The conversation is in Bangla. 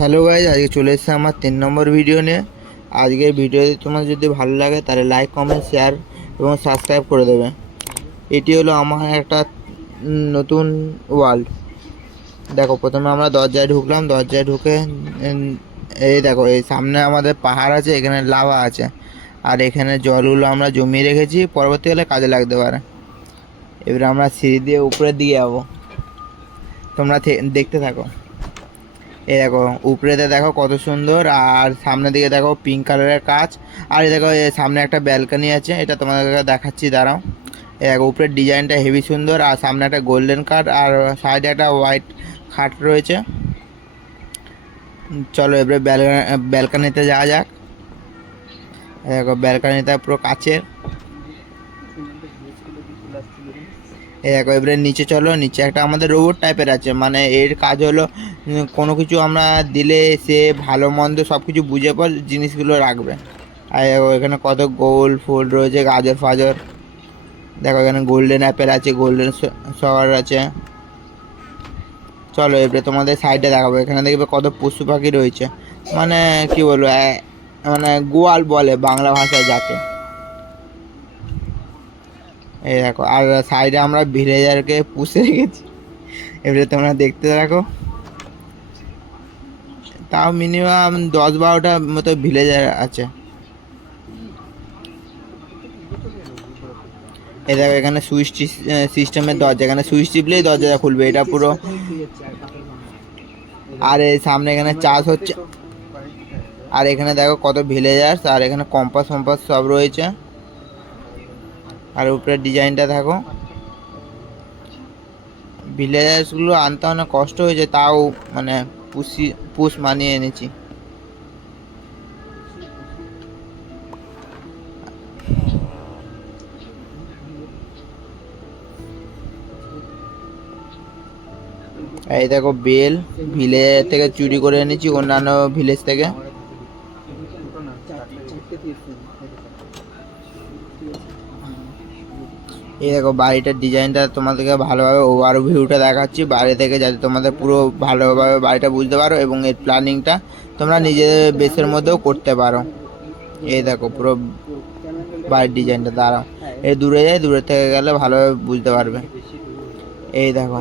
হ্যালো গাইজ, আজকে চলে এসেছে আমার 3 নম্বর ভিডিও নিয়ে। আজকের ভিডিও তোমার যদি ভালো লাগে তাহলে লাইক, কমেন্ট, শেয়ার এবং সাবস্ক্রাইব করে দেবে। এটি হলো আমার একটা নতুন ওয়ার্ল্ড। দেখো, প্রথমে আমরা দরজায় ঢুকলাম। দরজায় ঢুকে এই দেখো, এই সামনে আমাদের পাহাড় আছে, এখানে লাভা আছে, আর এখানে জলগুলো আমরা জমিয়ে রেখেছি, পরবর্তীকালে কাজে লাগতে পারে। এবারে আমরা সিঁড়ি দিয়ে উপরের দিকে যাবো, তোমরা দেখতে থাকো। এই দেখো, উপরেতে দেখো কত সুন্দর, আর সামনের দিকে দেখো পিঙ্ক কালারের কাঁচ। আর এই দেখো, সামনে একটা ব্যালকনি আছে, এটা তোমাদেরকে দেখাচ্ছি, দাঁড়াও। এই দেখো, উপরের ডিজাইনটা হেভি সুন্দর, আর সামনে একটা গোল্ডেন কাঠ, আর সাইডে একটা হোয়াইট খাট রয়েছে। চলো এবারে ব্যালকনিতে যাওয়া যাক। এই দেখো, ব্যালকনিটা পুরো কাচের। এই দেখো, এবারে নিচে চলো। নিচে একটা আমাদের রোবট টাইপের আছে, মানে এর কাজ হলো কোনো কিছু আমরা দিলে সে ভালো মন্দ সব কিছু বুঝে পর জিনিসগুলো রাখবে। আর দেখো, এখানে কত গোল ফুল রয়েছে, গাজর ফাজর। দেখো, এখানে গোল্ডেন অ্যাপেল আছে, গোল্ডেন সর আছে। চলো এবারে তোমাদের সাইডে দেখাবো। এখানে দেখবে কত পশু পাখি রয়েছে, মানে কি বলবো, মানে গোয়াল বলে বাংলা ভাষায় যাকে। এই দেখো, আর সাইডে আমরা ভিলেজারকে পুষে রেখেছি। এবারে তোমরা দেখতে থাকো। তাও মিনিমাম 10-12টা মতো ভিলেজার আছে। এই দেখো, এখানে সুইচ সিস্টেমের দরজা, এখানে সুইচ টিপলেই দরজাটা খুলবে, এটা পুরো। আর এই সামনে এখানে চাষ হচ্ছে। আর এখানে দেখো কত ভিলেজার্স, আর এখানে কম্পাস ফম্পাস সব রয়েছে। আর উপরে ডিজাইনটা দেখো। ভিলেজার্সগুলো আনতে অনেক কষ্ট হয়েছে, তাও মানে পুষ মানিয়ে এনেছি। এই দেখো, বেল ভিলেজ থেকে চুরি করে এনেছি, অন্যান্য ভিলেজ থেকে। এই দেখো, বাড়িটার ডিজাইনটা তোমাদেরকে ভালোভাবে ওভারভিউটা দেখাচ্ছি বাড়ি থেকে, যাতে তোমাদের পুরো ভালোভাবে বাড়িটা বুঝতে পারো এবং এর প্ল্যানিংটা তোমরা নিজেদের বেসের মধ্যেও করতে পারো। এই দেখো পুরো বাড়ির ডিজাইনটা, দাঁড়াও এই দূরে যায়, দূরে থেকে গেলে ভালোভাবে বুঝতে পারবে। এই দেখো,